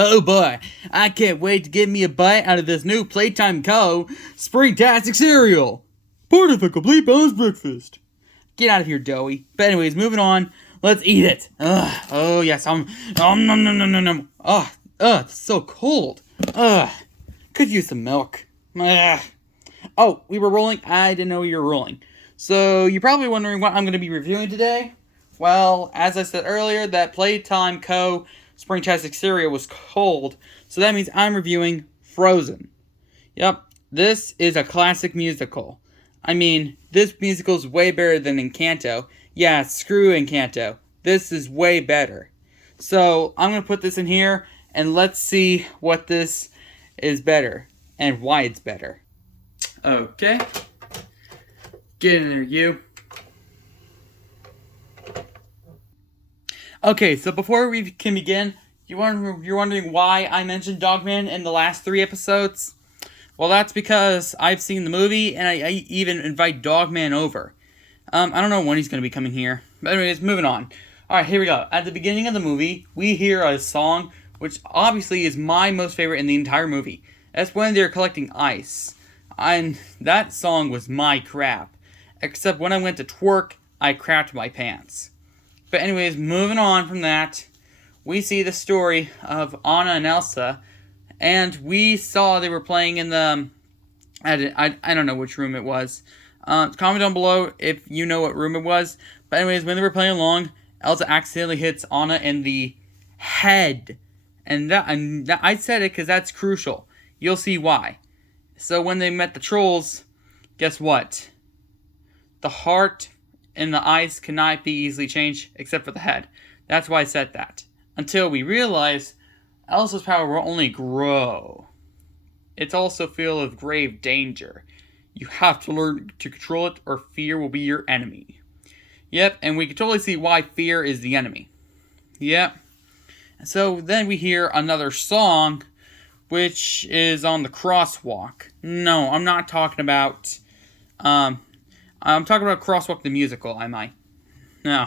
Oh boy, I can't wait to get me a bite out of this new Playtime Co. Springtastic cereal. Part of a complete balanced breakfast. Get out of here, Doughy. But anyways, moving on. Let's eat it. Ugh. Oh yes, nom nom nom nom nom. Ugh. It's so cold. Ugh. Could use some milk. Ugh. Oh, we were rolling. I didn't know you were rolling. So you're probably wondering what I'm going to be reviewing today. Well, as I said earlier, that Playtime Co. Springtastic cereal was cold, so that means I'm reviewing Frozen. Yep, this is a classic musical. I mean, this musical is way better than Encanto. Yeah, screw Encanto. This is way better. So, I'm going to put this in here, and let's see what this is better, and why it's better. Okay. Get in there, you. Okay, so before we can begin, you're wondering why I mentioned Dogman in the last 3 episodes? Well, that's because I've seen the movie, and I even invite Dogman over. I don't know when he's going to be coming here. But anyways, moving on. Alright, here we go. At the beginning of the movie, we hear a song, which obviously is my most favorite in the entire movie. That's when they're collecting ice. And that song was my crap. Except when I went to twerk, I crapped my pants. But anyways, moving on from that, we see the story of Anna and Elsa, and we saw they were playing in the, I don't know which room it was. Comment down below if you know what room it was. But anyways, when they were playing along, Elsa accidentally hits Anna in the head. And that I said it because that's crucial. You'll see why. So when they met the trolls, guess what? The heart and the eyes cannot be easily changed except for the head. That's why I said that. Until we realize Elsa's power will only grow. It's also filled with grave danger. You have to learn to control it or fear will be your enemy. Yep, and we can totally see why fear is the enemy. Yep. So then we hear another song, which is on the crosswalk. No, I'm not talking about, I'm talking about Crosswalk the Musical, am I? No.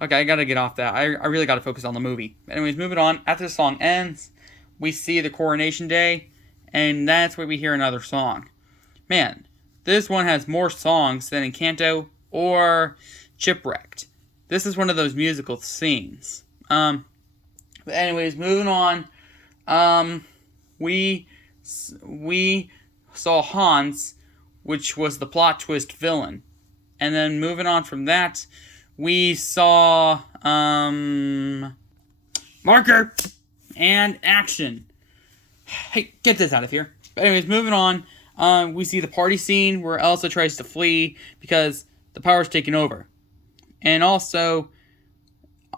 Okay, I gotta get off that. I really gotta focus on the movie. Anyways, moving on. After the song ends, we see the Coronation Day, and that's where we hear another song. Man, this one has more songs than Encanto or Chipwrecked. This is one of those musical scenes. But anyways, moving on. We saw Hans, which was the plot twist villain. And then moving on from that, we saw, marker and action. Hey, get this out of here. But anyways, moving on, we see the party scene where Elsa tries to flee because the power's taken over. And also,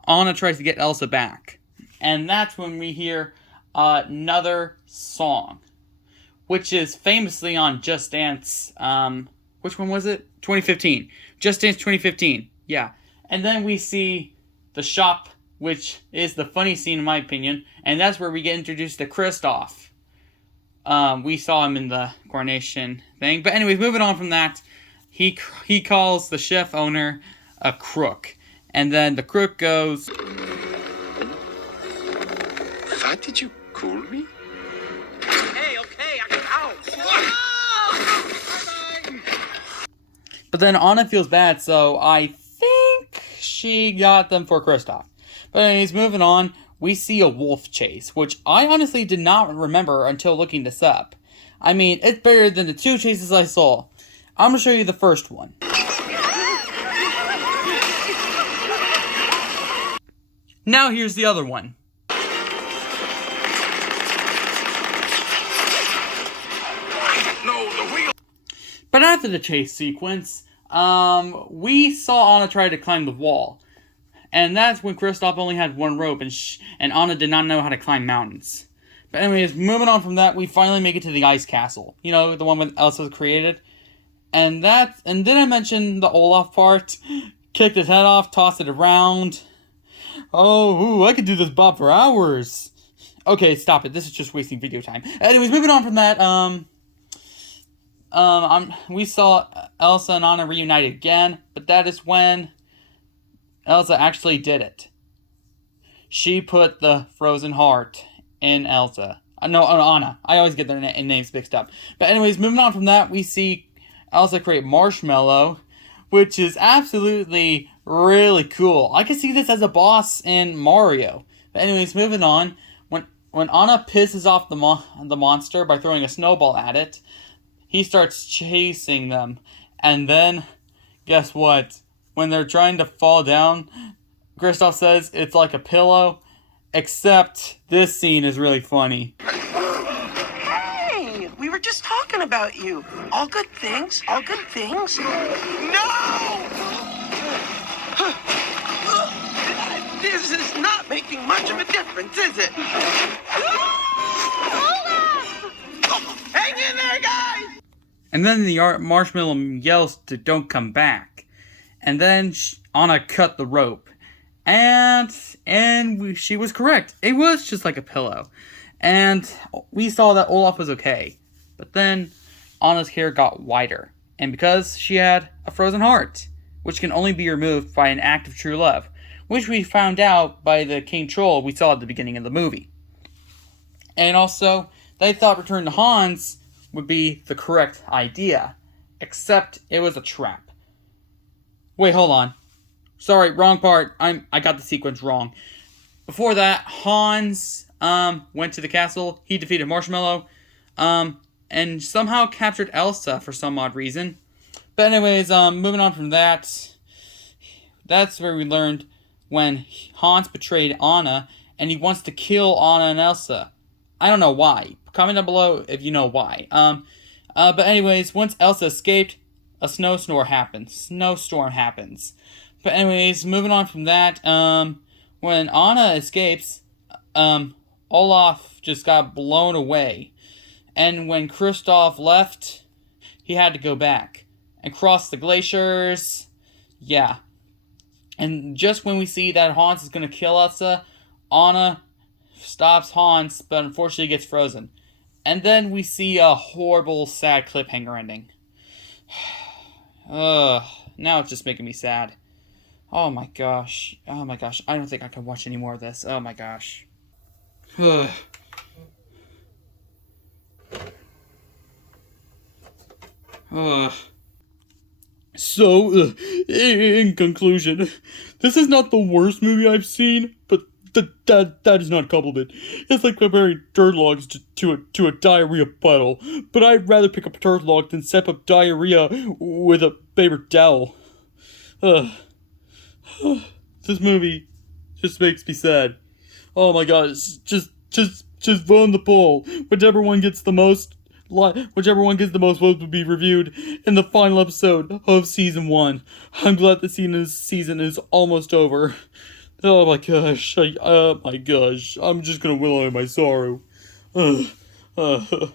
Anna tries to get Elsa back. And that's when we hear another song, which is famously on Just Dance, which one was it? 2015. Just Dance 2015, yeah. And then we see the shop, which is the funny scene in my opinion, and that's where we get introduced to Kristoff. We saw him in the coronation thing, but anyways, moving on from that, he calls the chef owner a crook, and then the crook goes, "What did you call me?" Okay, ow! But then Anna feels bad, so I think she got them for Kristoff. But anyways, moving on, we see a wolf chase, which I honestly did not remember until looking this up. I mean, it's better than the 2 chases I saw. I'm going to show you the first one. Now here's the other one. But after the chase sequence, we saw Anna try to climb the wall. And that's when Kristoff only had 1 rope, and Anna did not know how to climb mountains. But anyways, moving on from that, we finally make it to the ice castle. You know, the one with Elsa created. And did I mention the Olaf part? Kicked his head off, tossed it around. Oh, I could do this Bob for hours. Okay, stop it. This is just wasting video time. Anyways, moving on from that, we saw Elsa and Anna reunited again, but that is when Elsa actually did it. She put the frozen heart and Elsa. No, Anna. I always get their names mixed up. But anyways, moving on from that, we see Elsa create Marshmallow, which is absolutely really cool. I can see this as a boss in Mario. But anyways, moving on. When Anna pisses off the monster by throwing a snowball at it, he starts chasing them. And then, guess what? When they're trying to fall down, Kristoff says it's like a pillow. Except this scene is really funny. Hey, we were just talking about you. All good things, all good things. No! This is not making much of a difference, is it? Hang in there, guys! And then the marshmallow yells to don't come back. And then Anna cut the rope. And she was correct. It was just like a pillow. And we saw that Olaf was okay. But then Anna's hair got whiter. And because she had a frozen heart, which can only be removed by an act of true love, which we found out by the King Troll we saw at the beginning of the movie. And also, they thought Return to Hans would be the correct idea, except it was a trap. Wait, hold on. Sorry, wrong part. I got the sequence wrong. Before that, Hans went to the castle. He defeated Marshmallow, and somehow captured Elsa for some odd reason. But anyways, moving on from that, that's where we learned when Hans betrayed Anna, and he wants to kill Anna and Elsa. I don't know why. Comment down below if you know why. But anyways, once Elsa escaped, a snowstorm happens. But anyways, moving on from that, when Anna escapes, Olaf just got blown away. And when Kristoff left, he had to go back and cross the glaciers. Yeah. And just when we see that Hans is going to kill Elsa, Anna stops Hans, but unfortunately gets frozen. And then we see a horrible, sad cliffhanger ending. Now it's just making me sad. Oh my gosh. Oh my gosh. I don't think I can watch any more of this. Oh my gosh. So, in conclusion, this is not the worst movie I've seen, but that is not a compliment. It's like comparing turd logs to a diarrhea puddle, but I'd rather pick up a turd log than step up diarrhea with a paper towel. This movie just makes me sad. Oh my god, it's just vote on the poll. Whichever one gets the most votes will be reviewed in the final episode of season 1. I'm glad the season is almost over. Oh my gosh, I'm just gonna wallow in my sorrow.